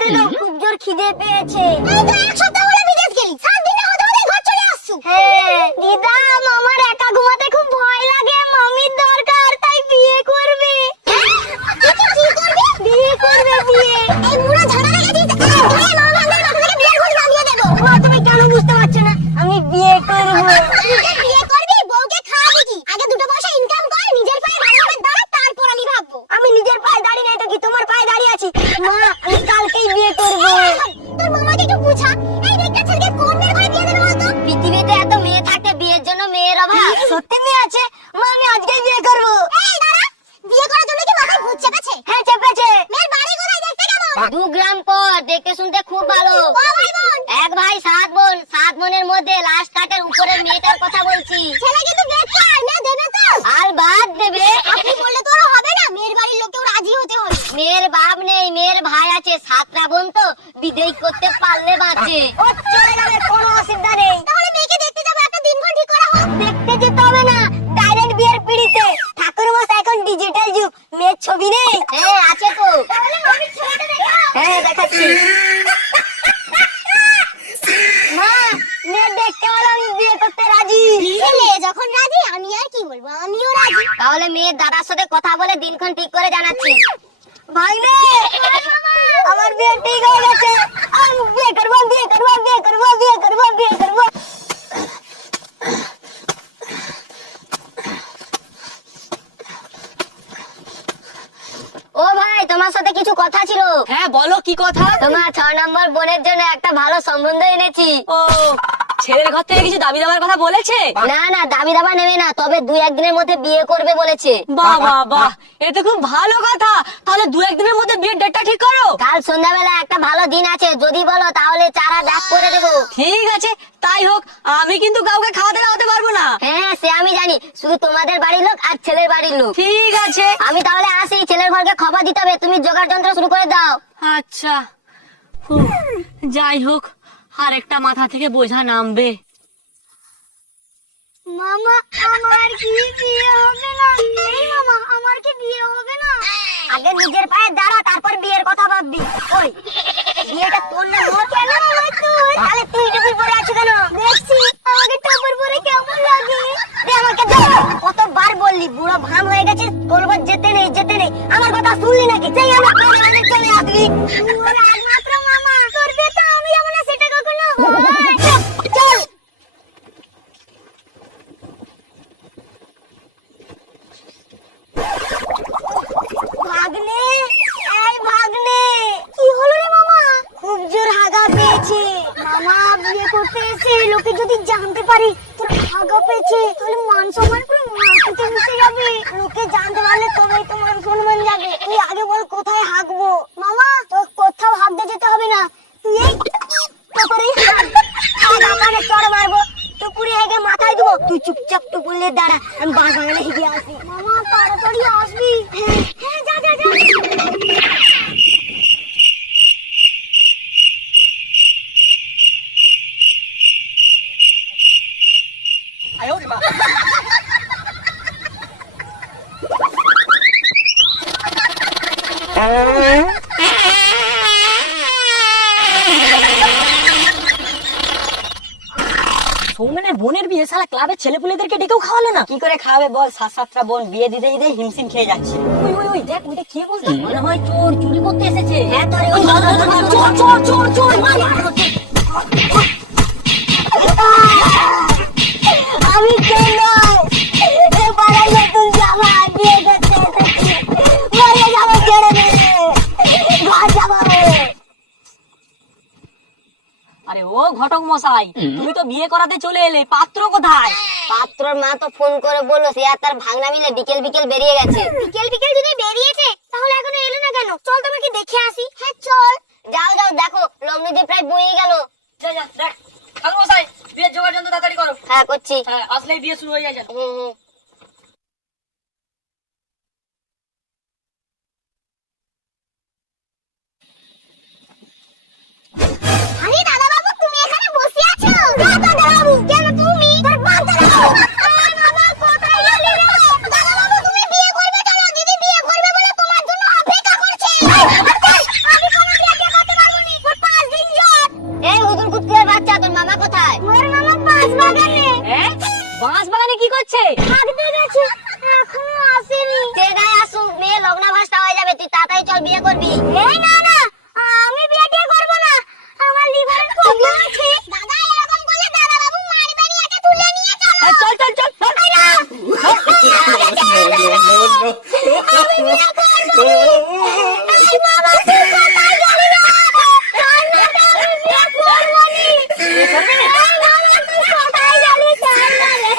খেতে দাও, খুব জোর খিদে পেয়েছে। এই তো এক সপ্তাহ হলো বিদেশ গেলি, 7 দিনে হতে হতে ঘর চলে আসছু। হ্যাঁ দিদা, আমার একা ঘুমাতে খুব ভয় লাগে, মামির দরকার, তাই বিয়ে করবে। কি করবে? বিয়ে করবে, বিয়ে। এই মুড়া ঝাড়া গেছিস, এই মামা আমার মাথা থেকে বিয়ের ঘড়ি নামিয়ে দেবো। মা তুমি কেন বুঝতে পারছো না? আমি বিয়ে করব। বিয়ে করবি? বউকে খাওয়াবি কি? আগে দুটো পয়সা ইনকাম কর, নিজের পায়ে ভালোভাবে দাঁড়া, তারপর আমি ভাববো। আমি নিজের পায়ে দাঁড়িয়ে নাই তো কি তোমার পায়ে দাঁড়িয়ে আছি? মা আমি কালকেই বিয়ে করব। তোর মামাকে একটু বুঝা, এই একটা ছেলেকে কোন মেয়ের ঘরে বিয়ে দেবে বলতো? পৃথিবীতে এত মেয়ে থাকে, বিয়ের জন্য মেয়ের অভাব। সত্যি মেয়ে আছে? মা আমি আজকেই বিয়ে করব। এই দাঁড়া, বিয়ে করার জন্য কি মাথায় ভূত চেপেছে? হ্যাঁ চেপেছে। মেয়ের বাড়ি কোথায়, দেখতে কেমন? 2 গ্রাম পর, দেখতে শুনতে খুব ভালো। ও ভাই বোন? এক ভাই 7 বোন, 7 বোনের মধ্যে লাস্ট কাটের উপরের মেয়েটার কথা বলছি। ছেলে কিন্তু দেখতে আর মেয়ে দেবে তো? আর বাদ দেবে। আপনি বললে তো হবে না, মেয়ের বাড়ির লোককেও রাজি হতে হবে। মেয়ের বাপ নেই, মেয়ের ভাই আছে, 7টা বোন তো বিদেই করতে পারলে বাঁচে। ও চলে যাবে, কোনো অসুবিধা নেই। তাহলে মেয়েকে দেখতে যাবো, একটা দিনক্ষণ ঠিক করা হোক। দেখতে যেতে হবে না, ডাইরেক্ট বিয়ের পিড়িতে। ঠাকুর মশাই এখন ডিজিটাল যুগ, মেয়ের ছবি নেই? হ্যাঁ আছে তো। তাহলে মামির ছবিটা দেখাও। হ্যাঁ দেখাচ্ছি। মা মেয়ে দেখতে হলো, আমি বিয়ে করতে রাজি। ছেলে যখন রাজি আমি আর কি বলবো, আমিও রাজি। তাহলে মেয়ের দাদার সাথে কথা বলে দিনক্ষণ ঠিক করে জানাচ্ছি। ভাইরে আমার বিয়ে ঠিক হয়ে গেছে, আমি বিয়ে করবো, বিয়ে করবো, বিয়ে করবো, বিয়ে করবো, বিয়ে করবো। ও ভাই তোমার সাথে কিছু কথা ছিল। হ্যাঁ বলো কি কথা? তোমার 6 নম্বর বোনের জন্য একটা ভালো সম্বন্ধ এনেছি। ও ছেলের ঘর থেকে কিছু দাবি দাবার কথা বলেছে? না না দাবি দাবা নেবে না, তবে 2-1 দিনের মধ্যে বিয়ে করবে বলেছে। বাহ বাহ বাহ, এটা তো খুব ভালো কথা। তাহলে 2-1 দিনের মধ্যে বিয়ের ডেটটা ঠিক করো। কাল সন্ধ্যাবেলা একটা ভালো দিন আছে, যদি বলো তাহলে চারা ব্যাক করে দেবো। ঠিক আছে তাই হোক, আমি কিন্তু কাউকে খাওয়াতে খাওয়াতে পারবো না। হ্যাঁ সে আমি জানি, শুধু তোমাদের বাড়ির লোক আর ছেলের বাড়ির লোক। ঠিক আছে আমি তাহলে আসি, ছেলের ঘরকে খবর দিতে হবে, তুমি জোগাড় যন্ত্র শুরু করে দাও। আচ্ছা। যাই হোক, আর একটা মাথা থেকে বোঝা নামবে। মামা আমার কি বিয়ে হবে না? এই মামা আমার কি বিয়ে হবে না? আগে নিজের পায়ে দাঁড়া, তারপর বিয়ের কথা ভাববি। ওই বিয়েটা তোর না মোর? কেন মামা তুই? তাহলে তুই টুপি পরে আছিস কেন? দেখছি আমাকে টুপি পরে কেমন লাগে। দে আমাকে দে। কতবার বললি, বুড়ো ভাম হয়ে গেছে, বলবো যেতে নেই যেতে নেই, আমার কথা শুনলি নাকি? চাই আমার কোলে চলে আসবি। তোর একমাত্র মামা, তোর বিয়ে তো আমি যাব না, সেটা কখনো হয়? চল। ভাগ্নে, এই ভাগ্নে, কি হলো রে মামা? খুব জোর হাগা পেয়েছে। মামা বিয়ে করতে এসে লোকে যদি জানতে পারে তোর হাগা পেয়েছে, তাহলে মান সম্মান পুরো মাটিতে মিশে যাবে। লোকে জানতে পারলে তবেই তো মান সম্মান যাবে। তুই আগে বল কোথায় হাগবো? মামা তোর কোথাও হাগতে যেতে হবে না, তুই এই টুপুরেই হাগ। আগা কানে চড় মারবো, টুপুরে হেগে মাথায় দেবো, তুই চুপচাপ টুপুরে দাঁড়া, আমি বাঁশ বাগানে হেগে আসি। মামা তাড়াতাড়ি আসবি। হ্যাঁ হ্যাঁ যা যা যা। সৌমেনের বোনের বিয়ে শালা ক্লাবের ছেলেপুলেদেরকে ডেকেও খাওয়ালো না। কি করে খাবে বল? 7-7টা বোন বিয়ে দিতে দিতে হিমশিম খেয়ে যাচ্ছে। ওই ওই ওই দেখ, ওইটা কে বলতো? মনে হয় চোর চুরি করতে এসেছে। হ্যাঁ তোর ওই চোর চোর চোর চোর মার। আমি কেন এবারে নতুন জামা বিয়ে করতে এসেছি, মরে যাবো, ছেড়ে দে, ঘর যাবো। আরে ও ঘটক মশাই, তুমি তো বিয়ে করাতে চলে এলে, পাত্র কোথায়? পাত্রর মা তো ফোন করে বললো সে আর তার ভাগনা মিলে বিকেল বিকেল বেরিয়ে গেছে। বিকেল বিকেল যদি বেরিয়েছে তাহলে এখনো এলো না কেন? চল তোমাকে দেখে আসি। হ্যাঁ চল। যাও যাও, দেখো লগ্নদি প্রায় বয়ে গেল। যা যা দেখ। ঠাকুর মশাই বিয়ের জোগাড় যন্ত্র তাড়াতাড়ি করো। হ্যাঁ করছি। হ্যাঁ আসলেই বিয়ে শুরু হয়ে যায়। হুম। আরে দাদা বাবু তুমি এখানে বসে আছো? দাদা বাবু কেন তুমি? তোর বাচ্চা বাবু। আরে বাবা কোথায় গেলি রে? দাদা বাবু তুমি বিয়ে করবে কেন? দিদি বিয়ে করবে বলে তোমার জন্য অপেক্ষা করছে। আমি কোনো বিয়ে করতে পারবো হচ্ছে? থাকতে গেছে, এখনো আসেনি। যে নাই আসুক, মেয়ে লগ্নাভাসটা হয়ে যাবে, তুই তাড়াতাড়ি চল বিয়ে করবি। এই না না, আমি বিয়ে টিয়ে করবো না, আমার লিভারের প্রবলেম আছে। দাদা এরকম করলে দাদা বাবু মারবে নি, একে তুলে নিয়ে চলো। চল চল চল চল। এই না, আমি বিয়ে করবো। এই বাবা তুই কোথায় গেলি রে? চল না, আমি বিয়ে করবো নি। এই বাবা তুই কোথায় গেলি? চল না রে।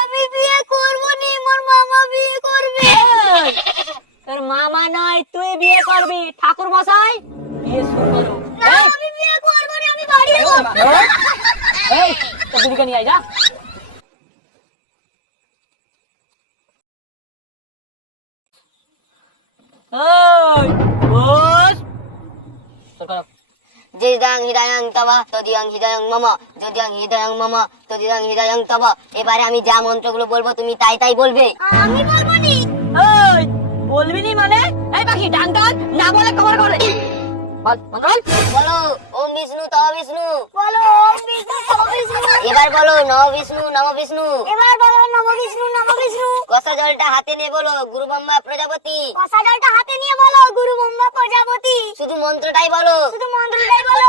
আমি বিয়ে করবো নি, মোর মামা বিয়ে করবে। তোর মামা নয়, তুই বিয়ে করবি। ঠাকুর মশাই বিয়ে শুরু করো। না, আমি বিয়ে করবো না, আমি বাড়ি যাবো। এই তোর দিদিকে নিয়ে আয় যা। ওই বস তোর করো। Jidang hidayang taba, todiyang hidayang mama, jodiyang hidayang mama, todiyang hidayang taba. এবারে আমি যা মন্ত্রগুলো বলবো তুমি তাই তাই বলবে। আমি বলবো নি। ওই বলবি নি মানে? এই পাখি ডাং ডাং না বলে কভার করে বল বল। বলো ওম বিষ্ণু তব বিষ্ণু। বলো ওম বিষ্ণু তব বিষ্ণু। এবার বলো নম বিষ্ণু নম বিষ্ণু। এবার বলো নম বিষ্ণু নম বিষ্ণু। কষা জলটা হাতে নিয়ে বলো গুরু ব্রহ্মা প্রজাপতি। কষা জলটা হাতে নিয়ে বলো গুরু ব্রহ্মা প্রজাপতি। শুধু মন্ত্রটাই বলো। শুধু মন্ত্রটাই বলো।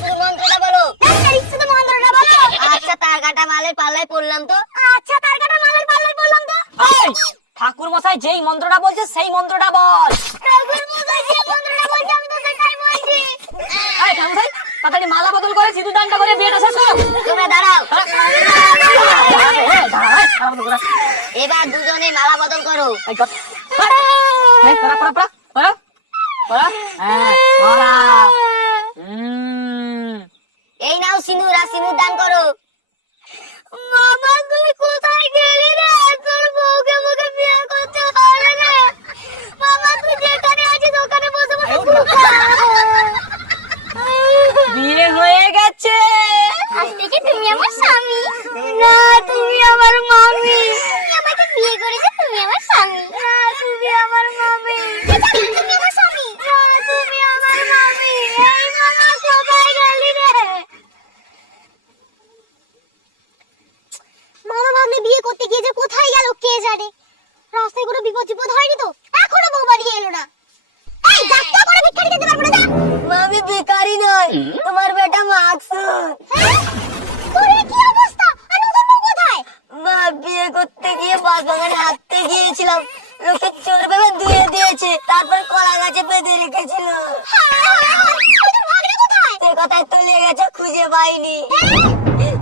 শুধু মন্ত্রটা বলো। শুধু মন্ত্রটা বলো। আচ্ছা তার কাটা মালের পাল্লায় পড়লাম তো। আচ্ছা তার কাটা মালের পাল্লায় পড়লাম তো। এই ঠাকুর মশাই যেই মন্ত্রটা বলছে সেই মন্ত্রটা বল। ঠাকুর মশাই যে মন্ত্রটা বলছে আমি তো সেটাই বলছি। এই ঠাকুর মশাই তাড়াতাড়ি মালা বদল করে সিঁদুর দানটা করে বিয়েটা শেষ করো। তোমরা দাঁড়াও। দাঁড়া। এবার দুজনে মালা বদল করো। এই কর। এই পড়া পড়া পড়া পড়া পড়া। হ্যাঁ পড়া। এই নাও সিঁদুর আর সিঁদুর দান করো। মামা তুই কোথায় গেলি রে? তোর বউকে মুখে বিয়ে করতে হবে রে। মামা তুই যেখানে আছিস ওখানে বসে বসে ঘুরখা। বিয়ে হয়ে গেছে। আজ থেকে তুমি আমার স্বামী। না তুমি আমার মামি। তুমি আমাকে বিয়ে করেছো, তুমি আমার স্বামী। না তুমি আমার মামি। তুমি আমার স্বামী। না তুমি আমার মামি। এই মামা কোথায় গেলি রে? মামা ভাগ্নে বিয়ে করতে গিয়ে যে কোথায় গেল কে জানে। রাস্তায় কোনো বিপদ টিপদ হয়নি তো? এখনো বউ বাড়ি এলো না। এই যাত্রা করে ভিখারি দিতে পারবো না। মামি ভিখারি নয়, তোমার বেটা মাকসুদ। তোর কি অবস্থা? আর নতুন বউ কোথায়? মা বিয়ে করতে গিয়ে বাগানে হাঁটতে গিয়েছিলাম, লোকে চোর ভেবে ধুয়ে দিয়েছে, তারপর কলা গাছে বেঁধে রেখেছিল। সে কথায় তলিয়ে গেছে, খুঁজে পাইনি।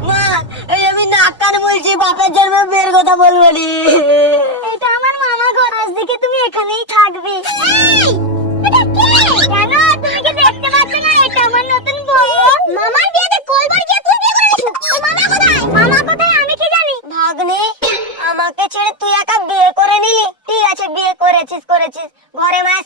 মা এই আমি নাক কান বলছি, বাপের জন্ম বের কথা বলবো নি। এটা আমার মামা ঘর, আজ থেকে তুমি এখানেই থাকবে। কেন তুমি কি দেখতে পাচ্ছ না এটা আমার নতুন বউ? মামার বিয়েতে কলবার গিয়ে তুই বিয়ে করে নিস। তো মামা কোথায়? মামা কোথায় আমি কি জানি? ভাগ্নে আমাকে ছেড়ে তুই একা বিয়ে করে নিলি। ঠিক আছে বিয়ে করেছিস করেছিস, ঘরে মায়ের